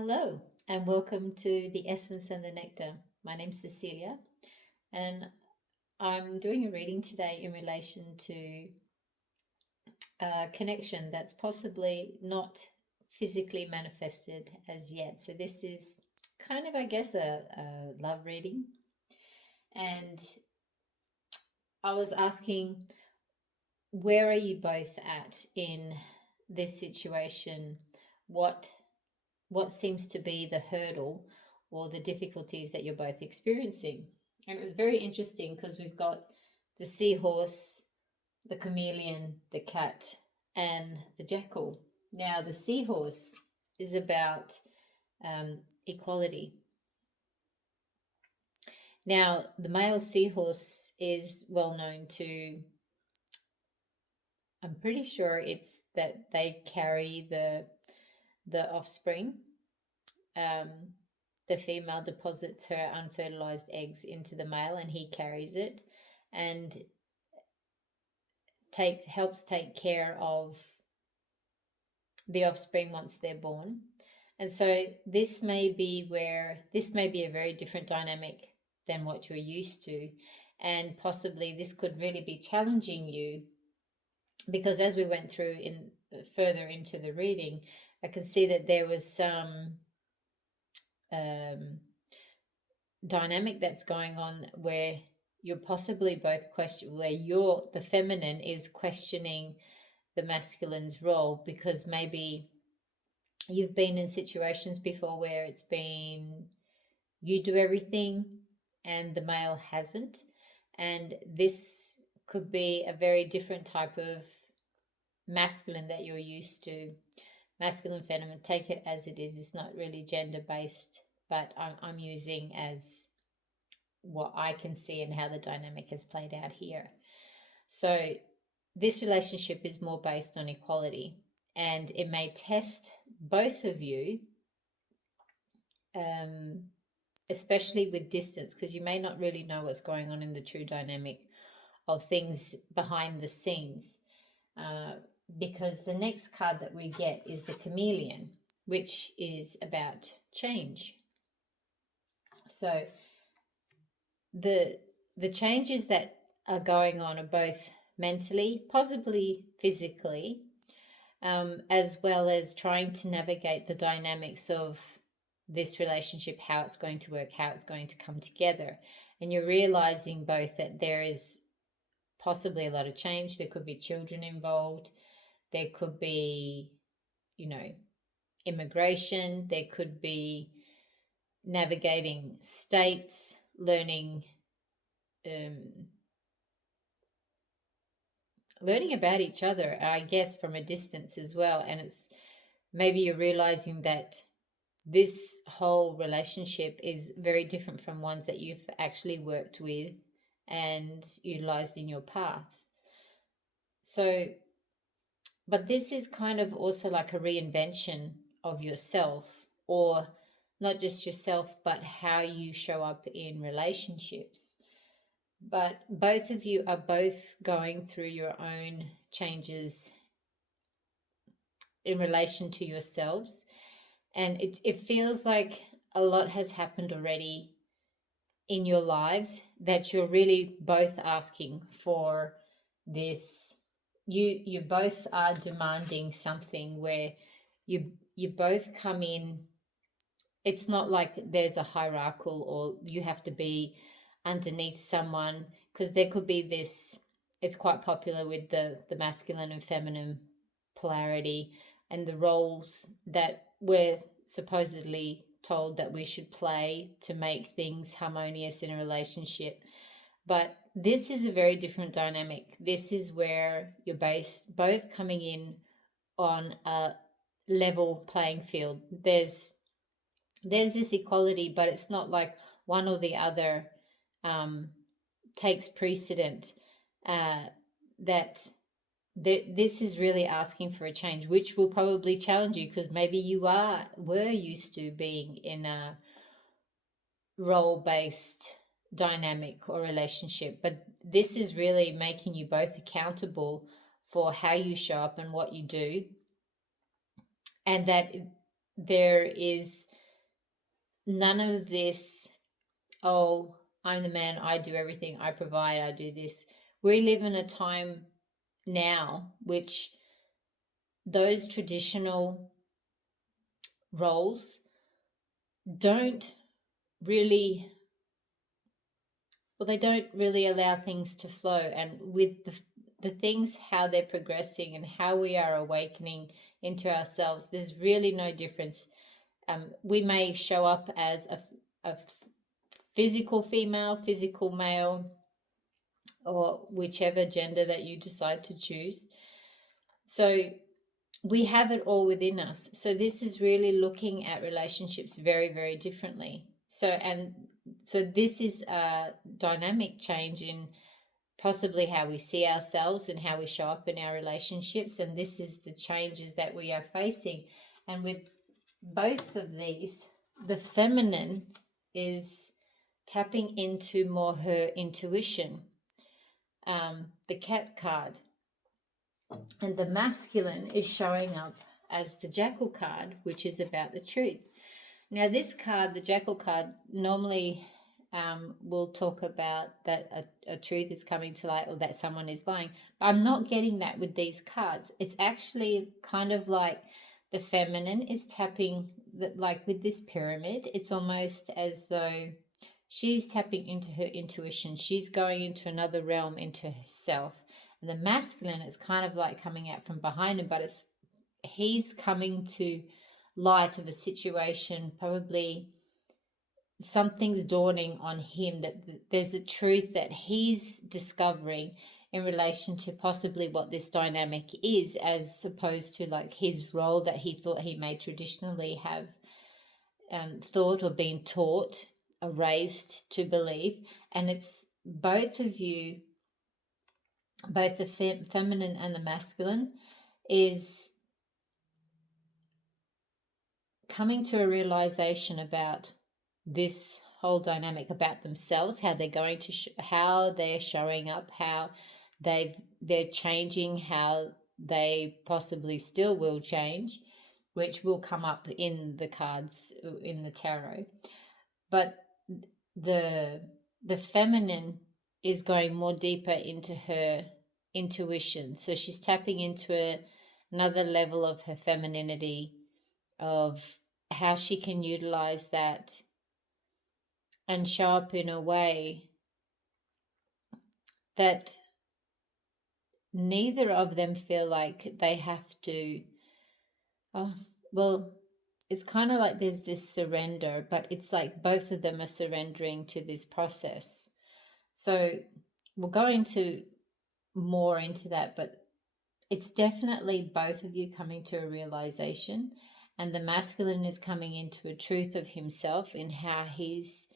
Hello, and welcome to The Essence and the Nectar. My name's Cecilia, and I'm doing a reading today in relation to a connection that's possibly not physically manifested as yet. So, this is kind of, I guess, a love reading. And I was asking, where are you both at in this situation? What what seems to be the hurdle or the difficulties that you're both experiencing. And it was very interesting because we've got the seahorse, the chameleon, the cat, and the jackal. Now, the seahorse is about equality. Now, the male seahorse is well known to, I'm pretty sure it's that they carry the offspring. Um, the female deposits her unfertilized eggs into the male and he carries it and helps take care of the offspring once they're born. And so this may be a very different dynamic than what you're used to, and possibly this could really be challenging you, because as we went through in further into the reading, I could see that there was some um, dynamic that's going on where you're possibly both where the feminine is questioning the masculine's role, because maybe you've been in situations before where it's been you do everything and the male hasn't, and this could be a very different type of masculine that you're used to. Masculine, feminine, take it as it is. It's not really gender based, but I'm using as what I can see and how the dynamic has played out here. So this relationship is more based on equality, and it may test both of you, um, especially with distance, because you may not really know what's going on in the true dynamic of things behind the scenes. Because the next card that we get is the chameleon, which is about change. So the changes that are going on are both mentally, possibly physically, as well as trying to navigate the dynamics of this relationship, how it's going to work, how it's going to come together. And you're realizing both that there is possibly a lot of change. There could be children involved. There could be, immigration. There could be navigating states, learning learning about each other, I guess, from a distance as well. And it's maybe you're realizing that this whole relationship is very different from ones that you've actually worked with and utilized in your paths. So, but this is kind of also like a reinvention of yourself, or not just yourself, but how you show up in relationships. But both of you are both going through your own changes in relation to yourselves. And it feels like a lot has happened already in your lives that you're really both asking for this. You both are demanding something where you both come in. It's not like there's a hierarchical or you have to be underneath someone, because there could be this. It's quite popular with the masculine and feminine polarity and the roles that we're supposedly told that we should play to make things harmonious in a relationship. But this is a very different dynamic. This is where you're both coming in on a level playing field. There's this equality, but it's not like one or the other takes precedent. That this is really asking for a change, which will probably challenge you, because maybe you were used to being in a role-based dynamic or relationship, but this is really making you both accountable for how you show up and what you do, and that there is none of this, oh, I'm the man, I do everything, I provide, I do this. We live in a time now which those traditional roles don't really, well, they don't really allow things to flow. And with the things, how they're progressing and how we are awakening into ourselves, there's really no difference. We may show up as a physical female, physical male, or whichever gender that you decide to choose. So we have it all within us. So this is really looking at relationships very, very differently. So this is a dynamic change in possibly how we see ourselves and how we show up in our relationships. And this is the changes that we are facing. And with both of these, the feminine is tapping into more her intuition, the cat card, and the masculine is showing up as the jackal card, which is about the truth. Now, this card, the jackal card, normally will talk about that a truth is coming to light or that someone is lying. But I'm not getting that with these cards. It's actually kind of like the feminine is tapping, like with this pyramid, it's almost as though she's tapping into her intuition. She's going into another realm, into herself. And the masculine is kind of like coming out from behind him, but he's coming to light of a situation, probably something's dawning on him, that there's a truth that he's discovering in relation to possibly what this dynamic is, as opposed to like his role that he thought he may traditionally have thought or been taught or raised to believe. And it's both of you, both the feminine and the masculine, is coming to a realization about this whole dynamic, about themselves, how they're going to how they're showing up, how they're changing, how they possibly still will change, which will come up in the cards in the tarot. But the feminine is going more deeper into her intuition, so she's tapping into another level of her femininity, of how she can utilize that and show up in a way that neither of them feel like they have to, oh, well, it's kind of like there's this surrender, but it's like both of them are surrendering to this process. So we'll go into more into that, but it's definitely both of you coming to a realization, and the masculine is coming into a truth of himself in how he's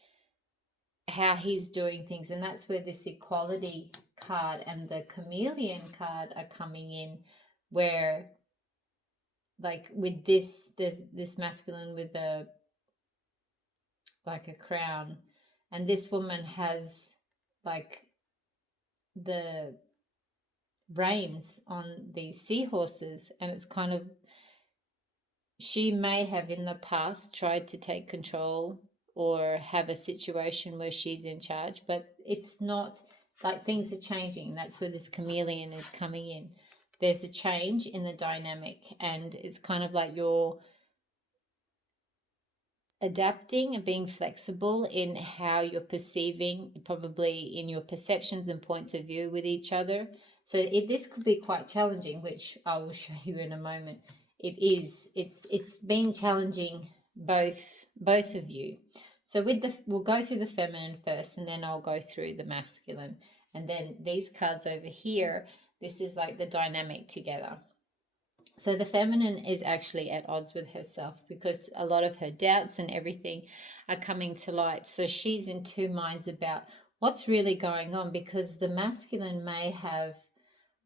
doing things. And that's where this equality card and the chameleon card are coming in, where like with this masculine with a like a crown, and this woman has like the reins on these seahorses, and it's kind of, she may have in the past tried to take control or have a situation where she's in charge, but it's not like, things are changing. That's where this chameleon is coming in. There's a change in the dynamic, and it's kind of like you're adapting and being flexible in how you're perceiving, probably in your perceptions and points of view with each other. So this could be quite challenging, which I will show you in a moment. It's been challenging both of you. So we'll go through the feminine first, and then I'll go through the masculine, and then these cards over here, this is like the dynamic together. So the feminine is actually at odds with herself, because a lot of her doubts and everything are coming to light. So she's in two minds about what's really going on, because the masculine may have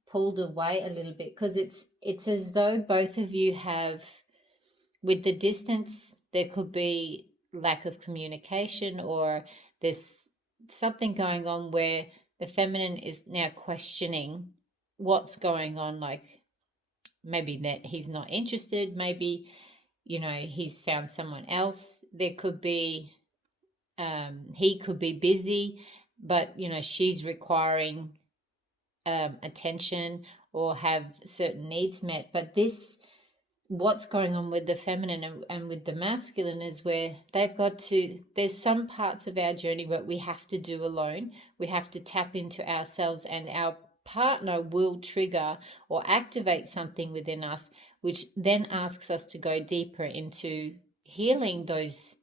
pulled away a little bit, because it's as though both of you have, with the distance, there could be lack of communication, or there's something going on where the feminine is now questioning what's going on, like maybe that he's not interested, maybe he's found someone else. There could be, he could be busy, but she's requiring attention or have certain needs met. But what's going on with the feminine and with the masculine is where there's some parts of our journey where we have to do alone. We have to tap into ourselves, and our partner will trigger or activate something within us, which then asks us to go deeper into healing those,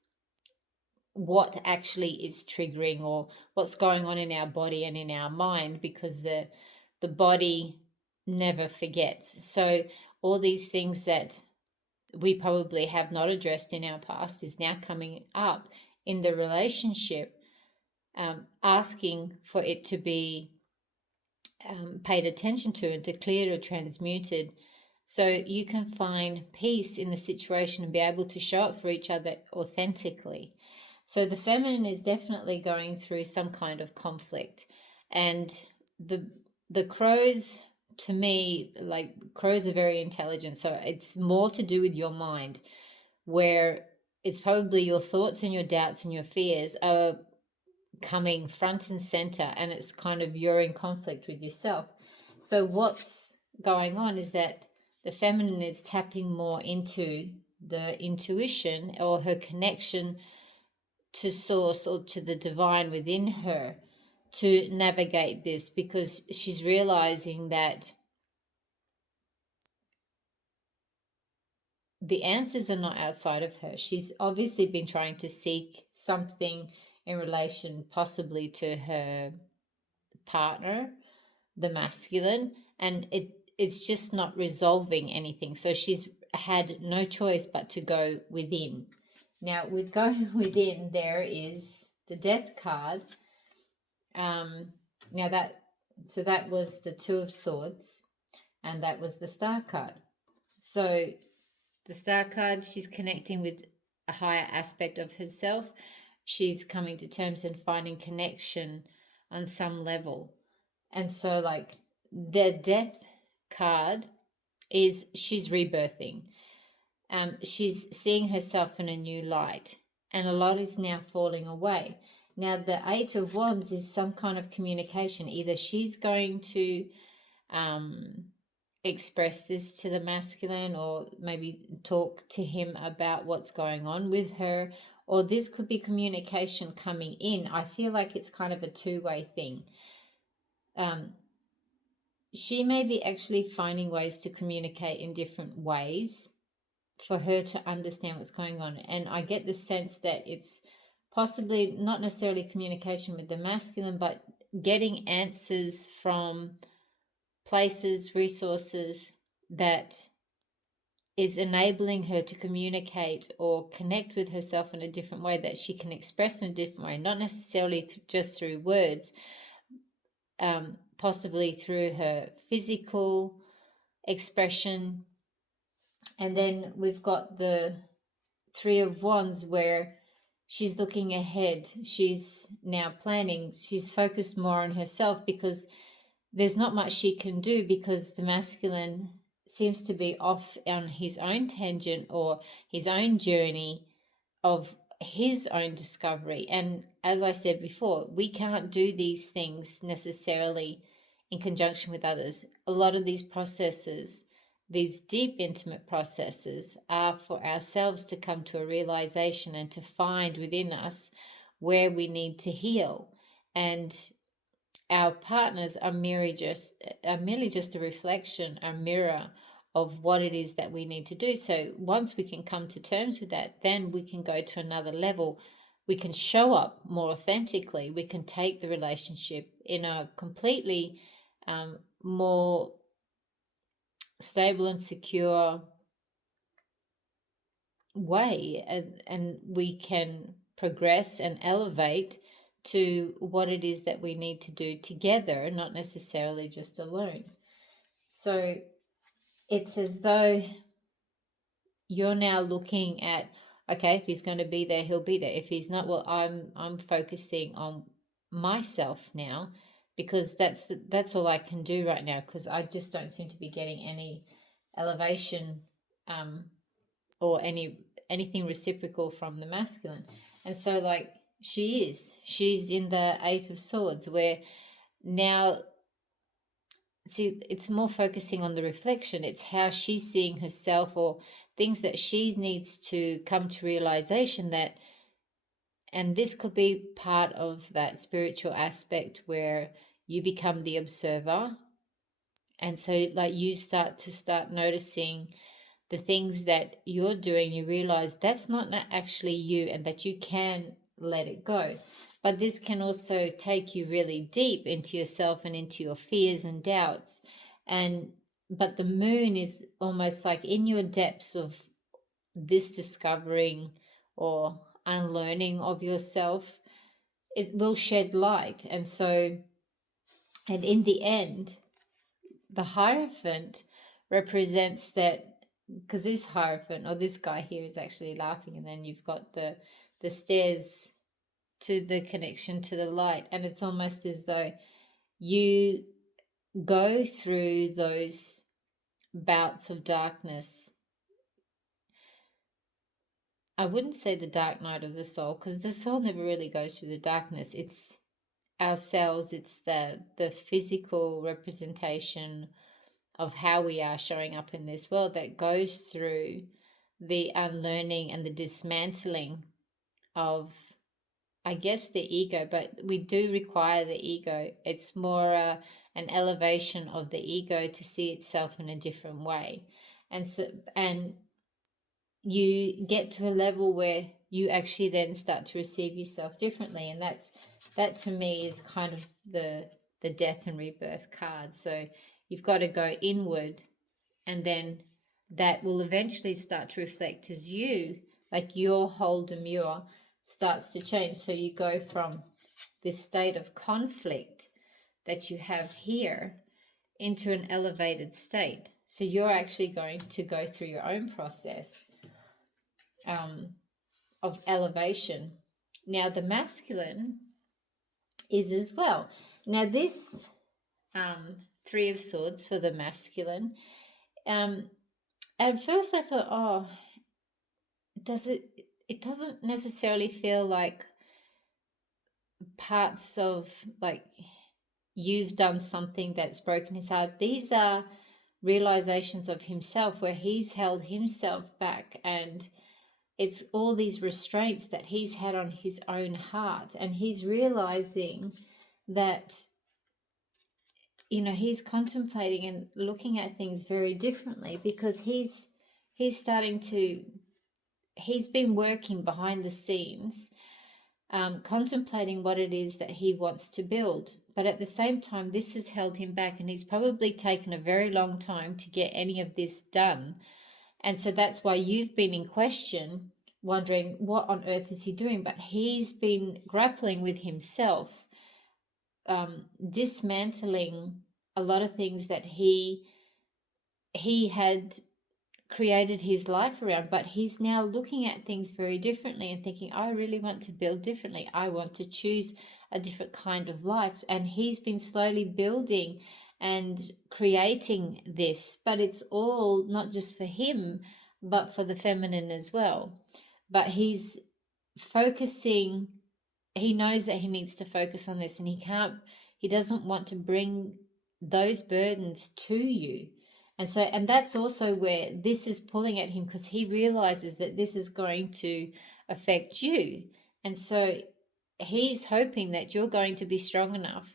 what actually is triggering, or what's going on in our body and in our mind, because the body never forgets. So all these things that we probably have not addressed in our past is now coming up in the relationship, asking for it to be paid attention to and declared or transmuted, so you can find peace in the situation and be able to show up for each other authentically. So the feminine is definitely going through some kind of conflict, and the crows, to me, like, crows are very intelligent, so it's more to do with your mind, where it's probably your thoughts and your doubts and your fears are coming front and center, and it's kind of, you're in conflict with yourself. So what's going on is that the feminine is tapping more into the intuition or her connection to source or to the divine within her to navigate this, because she's realizing that the answers are not outside of her. She's obviously been trying to seek something in relation possibly to her partner, the masculine, and it's just not resolving anything. So she's had no choice but to go within. Now, with going within, there is the Death card. Now that was the Two of Swords, and that was the Star card. So the Star card, she's connecting with a higher aspect of herself. She's coming to terms and finding connection on some level. And so, like, the Death card is she's rebirthing. She's seeing herself in a new light, and a lot is now falling away. Now, the Eight of Wands is some kind of communication. Either she's going to express this to the masculine, or maybe talk to him about what's going on with her, or this could be communication coming in. I feel like it's kind of a two-way thing. She may be actually finding ways to communicate in different ways for her to understand what's going on. And I get the sense that it's possibly not necessarily communication with the masculine, but getting answers from places, resources that is enabling her to communicate or connect with herself in a different way, that she can express in a different way, not necessarily just through words, possibly through her physical expression. And then we've got the Three of Wands, where she's looking ahead. She's now planning. She's focused more on herself, because there's not much she can do, because the masculine seems to be off on his own tangent or his own journey of his own discovery. And as I said before, we can't do these things necessarily in conjunction with others. A lot of these processes, these deep, intimate processes, are for ourselves to come to a realization and to find within us where we need to heal. And our partners are merely just a reflection, a mirror of what it is that we need to do. So once we can come to terms with that, then we can go to another level. We can show up more authentically. We can take the relationship in a completely more stable and secure way, and we can progress and elevate to what it is that we need to do together, not necessarily just alone. So it's as though you're now looking at, okay, if he's going to be there, he'll be there. If he's not, well, I'm focusing on myself now, because that's all I can do right now, because I just don't seem to be getting any elevation or anything reciprocal from the masculine. And so like she's in the Eight of Swords, where now, see, it's more focusing on the reflection. It's how she's seeing herself, or things that she needs to come to realization that, and this could be part of that spiritual aspect where you become the observer. And so like you start noticing the things that you're doing, you realize that's not actually you, and that you can let it go. But this can also take you really deep into yourself and into your fears and doubts. But the moon is almost like in your depths of this discovering or unlearning of yourself, it will shed light. And so, and in the end, the Hierophant represents that, because this Hierophant, or this guy here, is actually laughing, and then you've got the stairs to the connection to the light, and it's almost as though you go through those bouts of darkness. I wouldn't say the dark night of the soul, because the soul never really goes through the darkness. It's ourselves, it's the physical representation of how we are showing up in this world that goes through the unlearning and the dismantling of, I guess, the ego. But we do require the ego. It's more an elevation of the ego to see itself in a different way. And you get to a level where you actually then start to receive yourself differently. And that to me is kind of the death and rebirth card. So you've got to go inward, and then that will eventually start to reflect as you, like your whole demure starts to change. So you go from this state of conflict that you have here into an elevated state. So you're actually going to go through your own process of elevation. Now the masculine is as well. Now this Three of Swords for the masculine. At first I thought, oh, it doesn't necessarily feel like parts of, like, you've done something that's broken his heart. These are realizations of himself where he's held himself back, and it's all these restraints that he's had on his own heart, and he's realizing that, you know, he's contemplating and looking at things very differently, because he's been working behind the scenes, contemplating what it is that he wants to build. But at the same time, this has held him back, and he's probably taken a very long time to get any of this done. And so that's why you've been in question, wondering what on earth is he doing. But he's been grappling with himself, dismantling a lot of things that he had created his life around. But he's now looking at things very differently and thinking, I really want to build differently. I want to choose a different kind of life. And he's been slowly building and creating this, but it's all not just for him, but for the feminine as well. But he's focusing, he knows that he needs to focus on this, and he doesn't want to bring those burdens to you. And that's also where this is pulling at him, because he realizes that this is going to affect you. And so he's hoping that you're going to be strong enough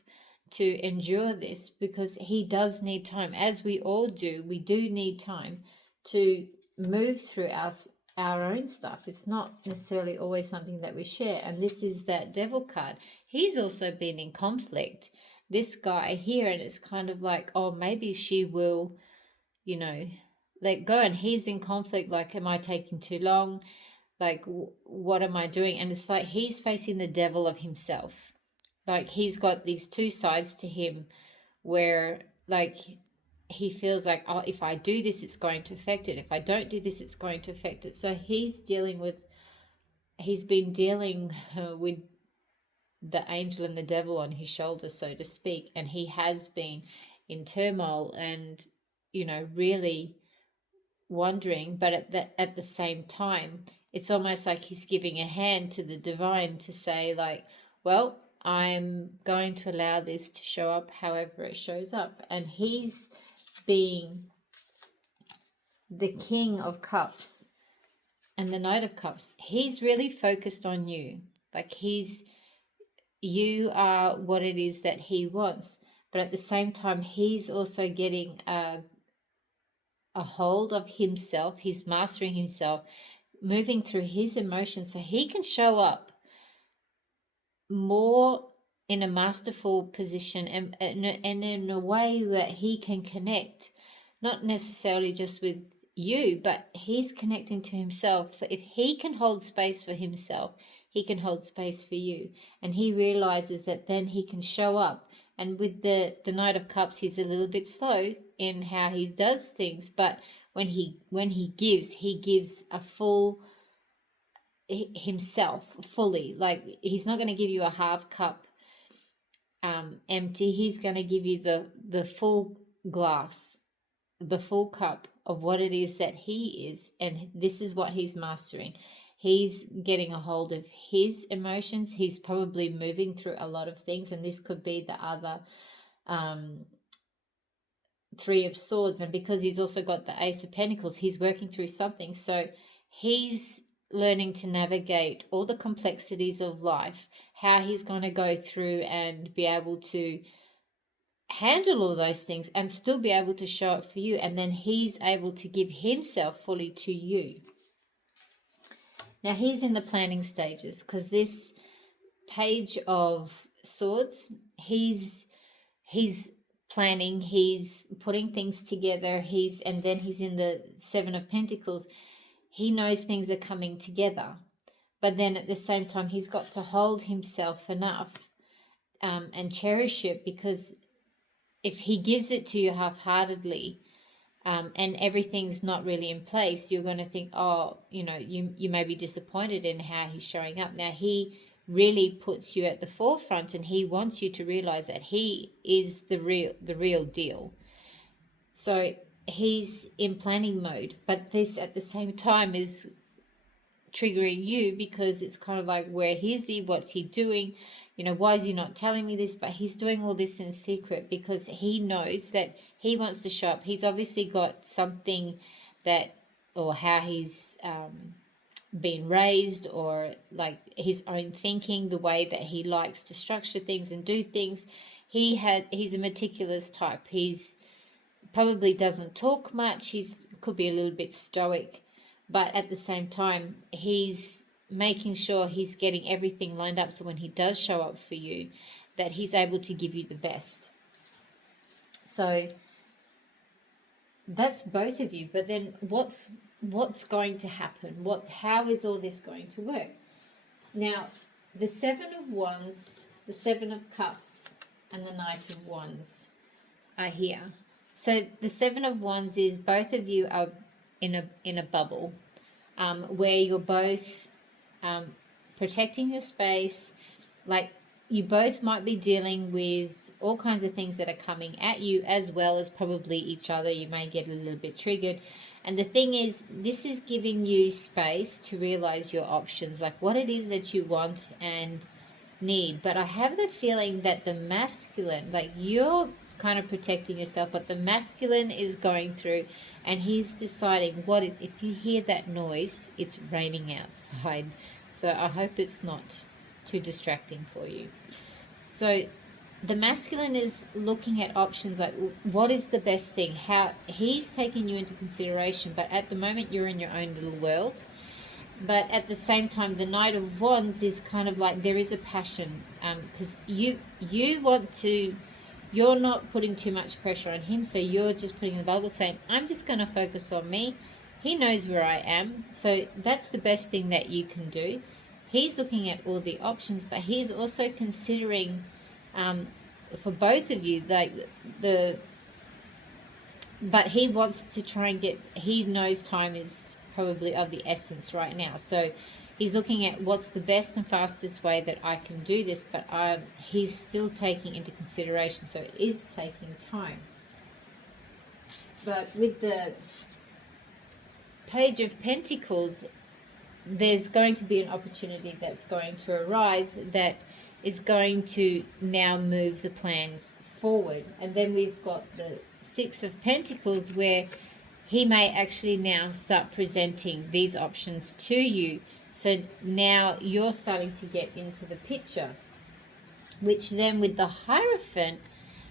to endure this, because he does need time, as we all do. We do need time to move through our own stuff. It's not necessarily always something that we share. And this is that Devil card. He's also been in conflict, this guy here, and it's kind of like, oh, maybe she will, you know, let go. And he's in conflict, like, am I taking too long? Like, what am I doing? And it's like he's facing the devil of himself. Like, he's got these two sides to him where, like, he feels like, oh, if I do this, it's going to affect it. If I don't do this, it's going to affect it. So he's been dealing with the angel and the devil on his shoulder, so to speak. And he has been in turmoil and, you know, really wondering, but at the same time, it's almost like he's giving a hand to the divine to say, like, well, I'm going to allow this to show up however it shows up. And he's being the King of Cups and the Knight of Cups. He's really focused on you. Like, you are what it is that he wants. But at the same time, he's also getting a hold of himself. He's mastering himself, moving through his emotions so he can show up more in a masterful position, and in a way that he can connect, not necessarily just with you, but he's connecting to himself. If he can hold space for himself, he can hold space for you. And he realizes that then he can show up. And with the Knight of Cups, he's a little bit slow in how he does things, but when he gives a full himself fully. Like, he's not going to give you a half cup empty. He's going to give you the full glass, the full cup of what it is that he is, and this is what he's mastering. He's getting a hold of his emotions. He's probably moving through a lot of things, and this could be the other Three of Swords. And because he's also got the Ace of Pentacles, he's working through something. So he's learning to navigate all the complexities of life, how he's going to go through and be able to handle all those things and still be able to show up for you. And then he's able to give himself fully to you. Now he's in the planning stages, because this Page of Swords, he's planning, he's putting things together, and then he's in the Seven of Pentacles. He knows things are coming together, but then at the same time, he's got to hold himself enough and cherish it, because if he gives it to you half-heartedly and everything's not really in place, you're going to think, oh, you may be disappointed in how he's showing up. Now, he really puts you at the forefront, and he wants you to realize that he is the real deal. So he's in planning mode, but this at the same time is triggering you, because it's kind of like, where is he? What's he doing? Why is he not telling me this? But he's doing all this in secret because he knows that he wants to show up. He's obviously got something or how he's been raised, or like his own thinking, the way that he likes to structure things and do things. He's a meticulous type. He's probably doesn't talk much. Could be a little bit stoic, but at the same time, he's making sure he's getting everything lined up so when he does show up for you, that he's able to give you the best. So that's both of you. But then what's going to happen? How is all this going to work? Now, the Seven of Wands, the Seven of Cups, and the Knight of Wands are here. So the Seven of Wands is both of you are in a bubble where you're both protecting your space. Like, you both might be dealing with all kinds of things that are coming at you, as well as probably each other. You may get a little bit triggered. And the thing is, this is giving you space to realize your options, like what it is that you want and need. But I have the feeling that the masculine, like, you're kind of protecting yourself, but the masculine is going through, and he's deciding if you hear that noise, it's raining outside. So I hope it's not too distracting for you. So the masculine is looking at options, like what is the best thing, how he's taking you into consideration, but at the moment you're in your own little world. But at the same time, the Knight of Wands is kind of like, there is a passion, because you want to, you're not putting too much pressure on him, so you're just putting the bubble, saying, I'm just going to focus on me. He knows where I am, so that's the best thing that you can do. He's looking at all the options, but he's also considering for both of you, like but he wants to try and he knows time is probably of the essence right now, so he's looking at what's the best and fastest way that I can do this, but he's still taking into consideration, so it is taking time. But with the Page of Pentacles, there's going to be an opportunity that's going to arise that is going to now move the plans forward. And then we've got the Six of Pentacles, where he may actually now start presenting these options to you. So now you're starting to get into the picture, which then with the Hierophant,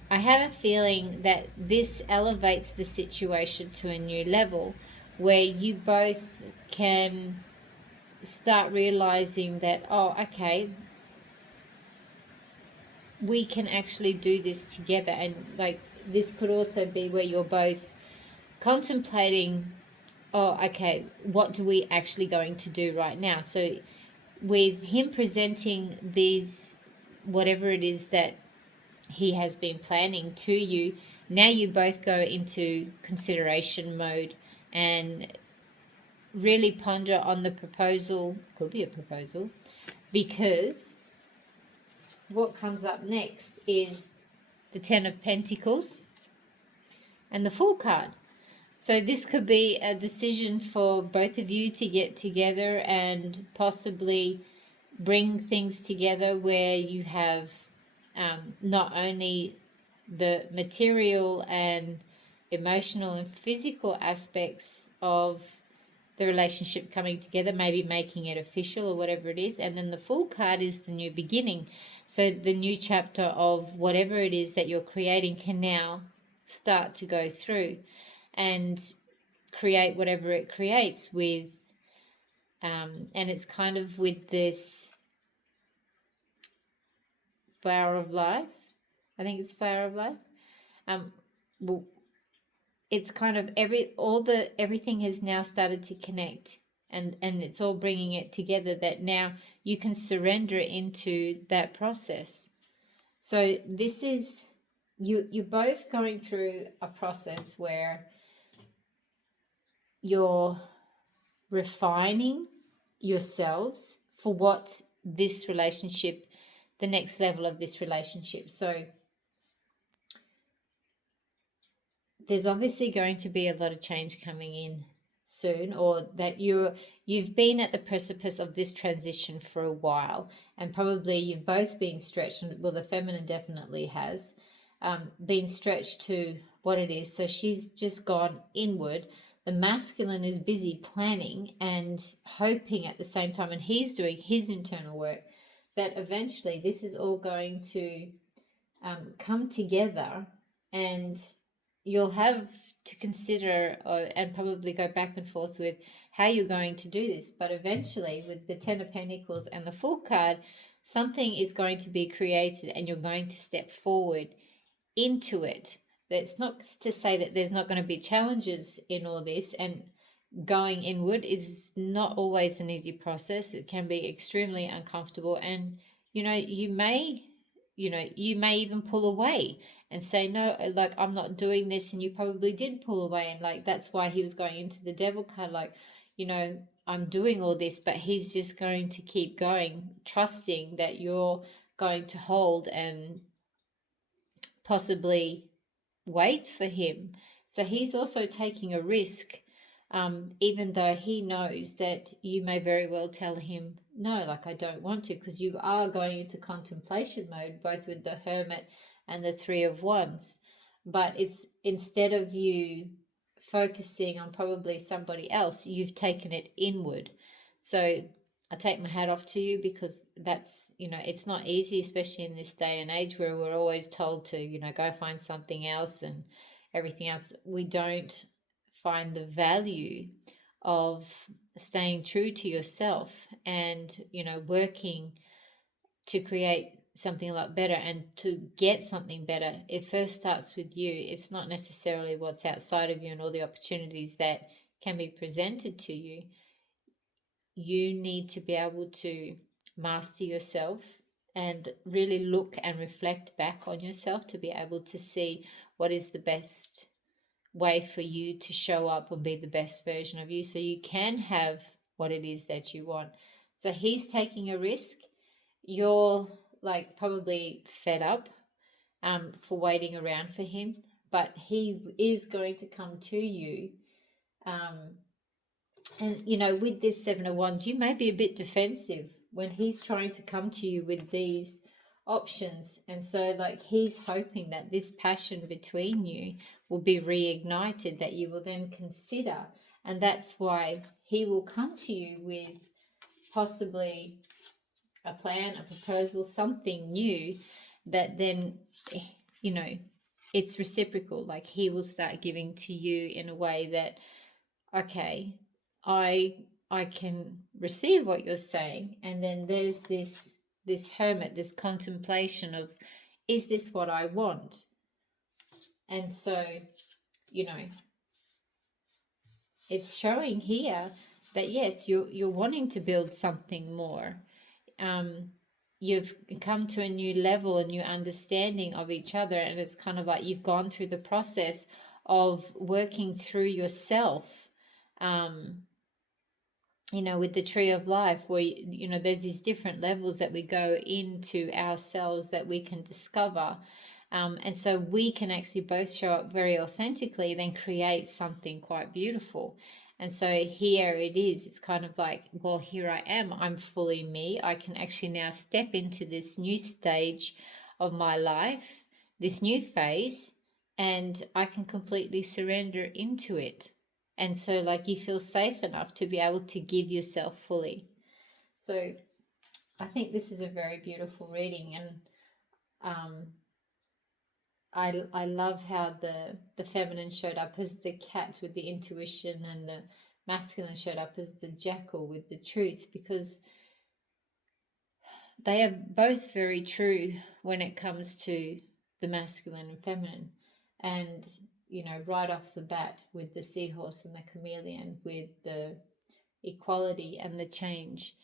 I have a feeling that this elevates the situation to a new level where you both can start realizing that, oh, okay, we can actually do this together. And like, this could also be where you're both contemplating, oh, okay, what do we actually going to do right now? So with him presenting these, whatever it is that he has been planning to you, now you both go into consideration mode and really ponder on the proposal. Could be a proposal, because what comes up next is the Ten of Pentacles and the Fool card. So this could be a decision for both of you to get together and possibly bring things together where you have not only the material and emotional and physical aspects of the relationship coming together, maybe making it official or whatever it is. And then the Fool card is the new beginning. So the new chapter of whatever it is that you're creating can now start to go through and create whatever it creates with, and it's kind of with this Flower of Life. I think it's Flower of Life. Well, it's kind of everything has now started to connect, and it's all bringing it together, that now you can surrender into that process. So this is you're both going through a process where you're refining yourselves for what this relationship, the next level of this relationship. So there's obviously going to be a lot of change coming in soon, or that you've been at the precipice of this transition for a while, and probably you've both been stretched. Well, the feminine definitely has been stretched to what it is. So she's just gone inward. The masculine is busy planning and hoping at the same time, and he's doing his internal work, that eventually this is all going to come together, and you'll have to consider and probably go back and forth with how you're going to do this. But eventually, with the Ten of Pentacles and the Fool card, something is going to be created and you're going to step forward into it. That's not to say that there's not going to be challenges in all this, and going inward is not always an easy process. It can be extremely uncomfortable, and you may even pull away and say, no, like, I'm not doing this. And you probably did pull away, and like, that's why he was going into the Devil card, like, I'm doing all this, but he's just going to keep going, trusting that you're going to hold and possibly wait for him. So he's also taking a risk, even though he knows that you may very well tell him, no, like, I don't want to, because you are going into contemplation mode, both with the Hermit and the Three of Wands. But it's, instead of you focusing on probably somebody else, you've taken it inward. So I take my hat off to you, because that's, it's not easy, especially in this day and age where we're always told to, go find something else and everything else. We don't find the value of staying true to yourself and, working to create something a lot better and to get something better. It first starts with you. It's not necessarily what's outside of you and all the opportunities that can be presented to you. You need to be able to master yourself and really look and reflect back on yourself to be able to see what is the best way for you to show up and be the best version of you, so you can have what it is that you want. So he's taking a risk. You're like probably fed up for waiting around for him, but he is going to come to you And, you know, with this Seven of Wands, you may be a bit defensive when he's trying to come to you with these options. And so, like, he's hoping that this passion between you will be reignited, that you will then consider. And that's why he will come to you with possibly a plan, a proposal, something new that then, you know, it's reciprocal. Like, he will start giving to you in a way that, okay, I can receive what you're saying. And then there's this hermit, this contemplation of, is this what I want? And so, you know, it's showing here that yes, you're wanting to build something more. You've come to a new level, a new understanding of each other, and it's kind of like you've gone through the process of working through yourself. You know, with the tree of life, where, you know, there's these different levels that we go into ourselves that we can discover. And so we can actually both show up very authentically, then create something quite beautiful. And so here it is, it's kind of like, well, here I am, I'm fully me. I can actually now step into this new stage of my life, this new phase, and I can completely surrender into it. And so, like, you feel safe enough to be able to give yourself fully. So I think this is a very beautiful reading. And I love how the feminine showed up as the cat with the intuition, and the masculine showed up as the jackal with the truth, because they are both very true when it comes to the masculine and feminine. And, you know, right off the bat, with the seahorse and the chameleon, with the equality and the change,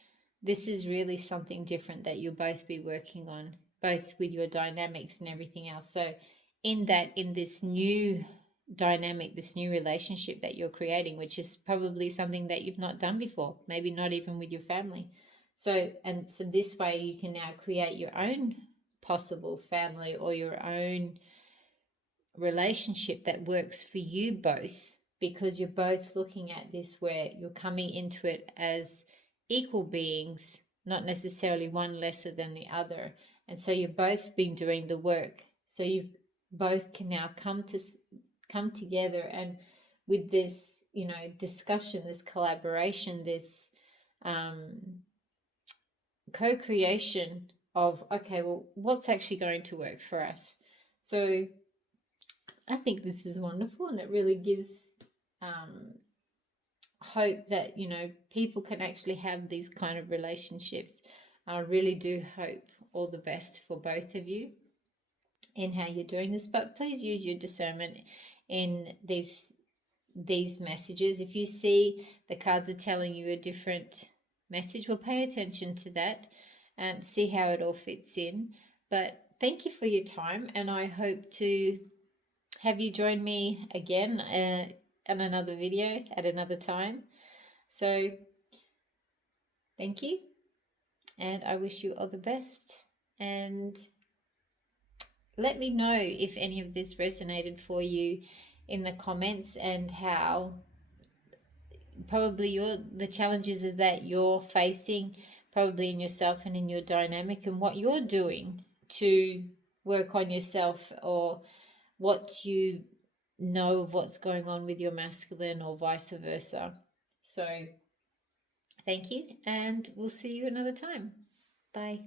this is really something different that you'll both be working on, both with your dynamics and everything else. So in this new dynamic, this new relationship that you're creating, which is probably something that you've not done before, maybe not even with your family. So this way you can now create your own possible family, or your own relationship that works for you both, because you're both looking at this where you're coming into it as equal beings, not necessarily one lesser than the other. And so you've both been doing the work, so you both can now come together, and with this, you know, discussion, this collaboration, this co-creation of, okay, well, what's actually going to work for us? So I think this is wonderful, and it really gives hope that, you know, people can actually have these kind of relationships. I really do hope all the best for both of you in how you're doing this, but please use your discernment in these messages. If you see the cards are telling you a different message, well, pay attention to that and see how it all fits in. But thank you for your time, and I hope to have you join me again in another video at another time. So thank you, and I wish you all the best. And let me know if any of this resonated for you in the comments, and how probably the challenges that you're facing, probably in yourself and in your dynamic, and what you're doing to work on yourself, or what you know of what's going on with your masculine, or vice versa. So thank you, and we'll see you another time. Bye.